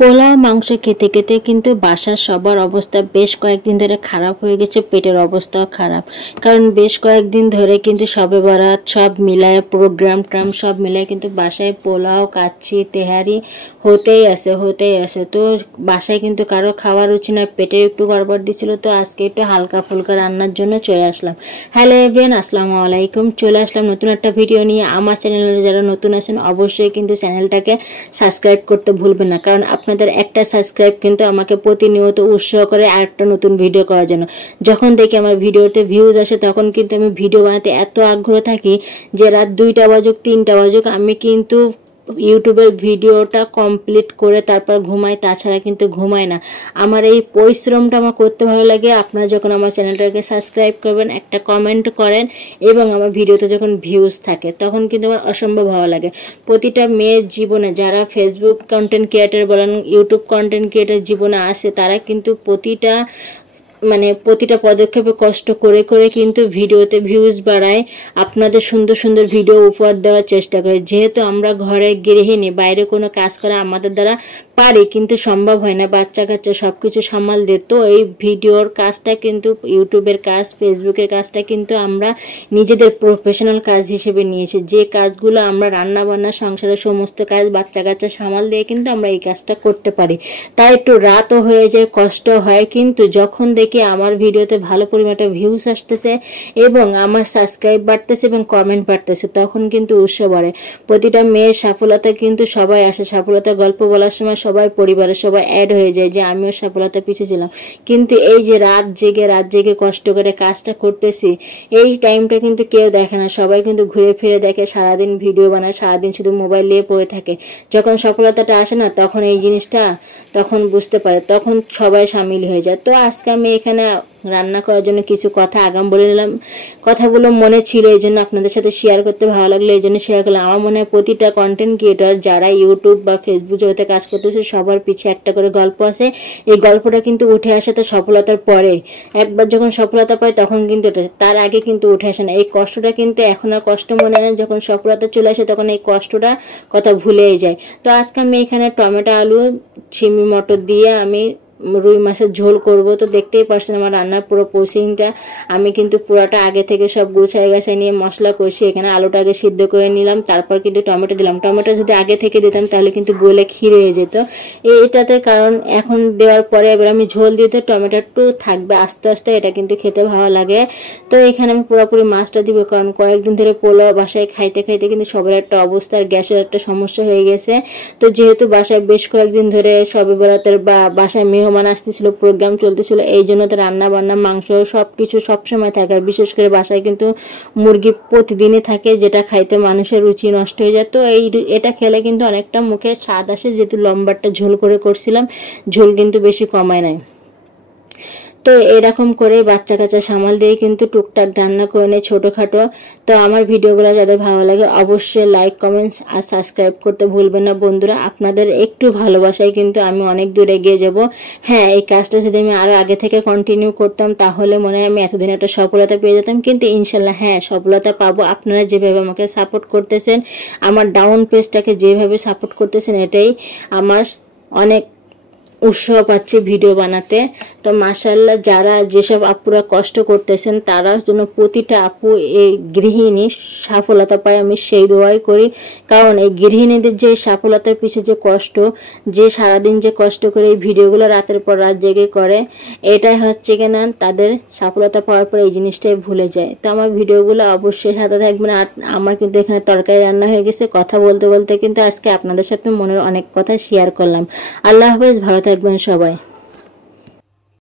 পোলাও মাংস খেতে খেতে কিন্তু বাসার সবার অবস্থা বেশ কয়েকদিন ধরে খারাপ হয়ে গেছে, পেটের অবস্থাও খারাপ। কারণ বেশ কয়েকদিন ধরে কিন্তু সবে বরাত সব মিলায় প্রোগ্রাম ট্রাম সব মিলায় কিন্তু বাসায় পোলাও কাচ্চি তেহারি হতেই আসে। তো বাসায় কিন্তু কারো খাওয়ার রুচি না, পেটে একটু গড়বড় দিচ্ছিল। তো আজকে একটু হালকা ফুলকা রান্নার জন্য চলে আসলাম। হ্যালো এভরিওয়ান, আসসালামু আলাইকুম। চলে আসলাম নতুন একটা ভিডিও নিয়ে। আমার চ্যানেলে যারা নতুন আছেন অবশ্যই কিন্তু চ্যানেলটাকে সাবস্ক্রাইব করতে ভুলবেন না, কারণ আপনাদের একটা সাবস্ক্রাইব কিন্তু আমাকে প্রতিনিয়ত উৎসাহ করে আরেকটা নতুন ভিডিও করার জন্য। যখন দেখি আমার ভিডিওতে ভিউজ আসে তখন কিন্তু আমি ভিডিও বানাতে এত আগ্রহ থাকি যে রাত 2টা বাজুক 3টা বাজুক আমি কিন্তু ইউটিউবের ভিডিওটা কমপ্লিট করে তারপর ঘুমাই, তাছাড়া কিন্তু ঘুমাই না। আমার এই পরিশ্রমটা আমার করতে ভালো লাগে। আপনারা যখন আমার চ্যানেলটাকে সাবস্ক্রাইব করবেন, একটা কমেন্ট করেন এবং আমার ভিডিওতে যখন ভিউজ থাকে তখন কিন্তু আমার অসম্ভব ভালো লাগে। প্রতিটা মেয়ের জীবনে, যারা ফেসবুক কন্টেন্ট ক্রিয়েটার বলেন, ইউটিউব কন্টেন্ট ক্রিয়েটার জীবনে আসে, তারা কিন্তু প্রতিটা পদক্ষেপে কষ্ট করে করে কিন্তু ভিডিওতে ভিউজ বাড়ায়, আপনাদের সুন্দর সুন্দর ভিডিও উপহার দেওয়ার চেষ্টা করে। যেহেতু আমরা ঘরে গৃহিণী, বাইরে কোনো কাজ করা আমাদের দ্বারা পারি কিন্তু সম্ভব হয় না, বাচ্চা কাচ্চা সব কিছু সামাল দিয়ে। তো এই ভিডিওর কাজটা কিন্তু, ইউটিউবের কাজ, ফেসবুকের কাজটা কিন্তু আমরা নিজেদের প্রফেশনাল কাজ হিসেবে নিয়েছি। যে কাজগুলো আমরা রান্না বান্না, সংসারের সমস্ত কাজ, বাচ্চা কাচ্চা সামাল দিয়ে কিন্তু আমরা এই কাজটা করতে পারি। তাই একটু রাতও হয়ে যায়, কষ্ট হয়, কিন্তু যখন দেখি আমার ভিডিওতে ভালো পরিমাণে ভিউজ আসতেছে এবং আমার সাবস্ক্রাইব বাড়তেছে এবং কমেন্ট বাড়তেছে, তখন কিন্তু উৎসাহ বাড়ে। প্রতিটা মেয়ের সফলতা কিন্তু সবাই আসে, সফলতা গল্প বলার সময় সবাই, পরিবারের সবাই অ্যাড হয়ে যায় যে আমিও সফলতা পিছিয়ে ছিলাম। কিন্তু এই যে রাত জেগে কষ্ট করে কাজটা করতেছি, এই টাইমটা কিন্তু কেউ দেখে না। সবাই কিন্তু ঘুরে ফিরে দেখে, সারাদিন ভিডিও বানায়, সারাদিন শুধু মোবাইল নিয়ে পড়ে থাকে। যখন সফলতাটা আসে না, তখন এই জিনিসটা তখন বুঝতে পারে, তখন সবাই সামিল হয়ে যায়। তো আজকে আমি এখানে রান্না করার জন্য কিছু কথা আগাম বলে নিলাম। কথাগুলো মনে ছিল, এই জন্য আপনাদের সাথে শেয়ার করতে ভালো লাগলো, এই জন্য শেয়ার করলাম। আমার মনে হয় প্রতিটা কন্টেন্ট ক্রিয়েটর যারা ইউটিউব বা ফেসবুক জগতে কাজ করতেছে, সবার পিছে একটা করে গল্প আছে। এই গল্পটা কিন্তু উঠে আসে তার সফলতার পরে। একবার যখন সফলতা পায় তখন কিন্তু তার আগে কিন্তু উঠে আসে না। এই কষ্টটা কিন্তু এখন আর কষ্ট মনে হয় না, যখন সফলতা চলে আসে তখন এই কষ্টটা কথা ভুলেই যায়। তো আজকে আমি এখানে টমেটো, আলু, ছিমি, মটর দিয়ে আমি রুই মাছের ঝোল করব। তো দেখতেই পারছেন আমার রান্নার পুরো প্রসেসিংটা। আমি কিন্তু পুরাটা আগে থেকে সব গুছাই গেছে নিয়ে মশলা কষি, এখানে আলুটা আগে সিদ্ধ করে নিলাম, তারপর কিন্তু টমেটো দিলাম। টমেটো যদি আগে থেকে দিতাম তাহলে কিন্তু গলে ক্ষীর হয়ে যেত এটাতে, কারণ এখন দেওয়ার পরে এবার আমি ঝোল দিতে টমেটো একটু থাকবে আস্তে আস্তে, এটা কিন্তু খেতে ভালো লাগে। তো এখানে আমি পুরোপুরি মাছটা দিব, কারণ কয়েকদিন ধরে পোলাও বাসায় খাইতে খাইতে কিন্তু সবার একটা অবস্থা, গ্যাসের একটা সমস্যা হয়ে গেছে। তো যেহেতু বাসায় বেশ কয়েকদিন ধরে সবে বরাতের বা বাসায় মেহমান আসতেছিল, প্রোগ্রাম চলতেছিল, এই জন্য তো রান্না বান্না, মাংস সব কিছু সবসময় থাকে। আর বিশেষ করে বাসায় কিন্তু মুরগি প্রতিদিনই থাকে, যেটা খাইতে মানুষের রুচি নষ্ট হয়ে যায়। তো এটা খেলে কিন্তু অনেকটা মুখে স্বাদ আসে, যেহেতু লম্বাটা ঝোল করে করছিলাম, ঝোল কিন্তু বেশি কমায় নাই। তো এরকম করে বাচ্চা কাচ্চা সামাল দিয়ে কিন্তু টুকটাক রান্না করে নেয় ছোটোখাটো। তো আমার ভিডিওগুলো যাদের ভালো লাগে অবশ্যই লাইক, কমেন্টস আর সাবস্ক্রাইব করতে ভুলবেন না বন্ধুরা। আপনাদের একটু ভালোবাসায় কিন্তু আমি অনেক দূরে এগিয়ে যাব। হ্যাঁ, এই কাজটা যদি আমি আরও আগে থেকে কন্টিনিউ করতাম তাহলে মনে হয় আমি এতদিন একটা সফলতা পেয়ে যেতাম। কিন্তু ইনশাল্লাহ হ্যাঁ, সফলতা পাবো। আপনারা যেভাবে আমাকে সাপোর্ট করতেছেন, আমার ডাউন পেজটাকে যেভাবে সাপোর্ট করতেছেন, এটাই আমার অনেক উৎসাহ পাচ্ছে ভিডিও বানাতে। তো মাশাআল্লাহ, যারা যেসব আপুরা কষ্ট করতেছেন তারার জন্য প্রতিটা আপু, এই গৃহিণী সফলতা পায়, আমি সেই দোয়াই করি। কারণ এই গৃহিণীদের যে সফলতার পিছিয়ে যে কষ্ট, যে সারাদিন যে কষ্ট করে এই ভিডিওগুলো রাতের পর রাত জেগে করে, এটাই হচ্ছে কিনা তাদের সফলতা পাওয়ার পর এই জিনিসটাই ভুলে যায়। তো আমার ভিডিওগুলো অবশ্যই সাথে থাকবেন। আর আমার কিন্তু এখানে তরকারি রান্না হয়ে গেছে। কথা বলতে বলতে কিন্তু আজকে আপনাদের সাথে মনের অনেক কথা শেয়ার করলাম। আল্লাহ হাফেজ, ভালো থাকবেন সবাই।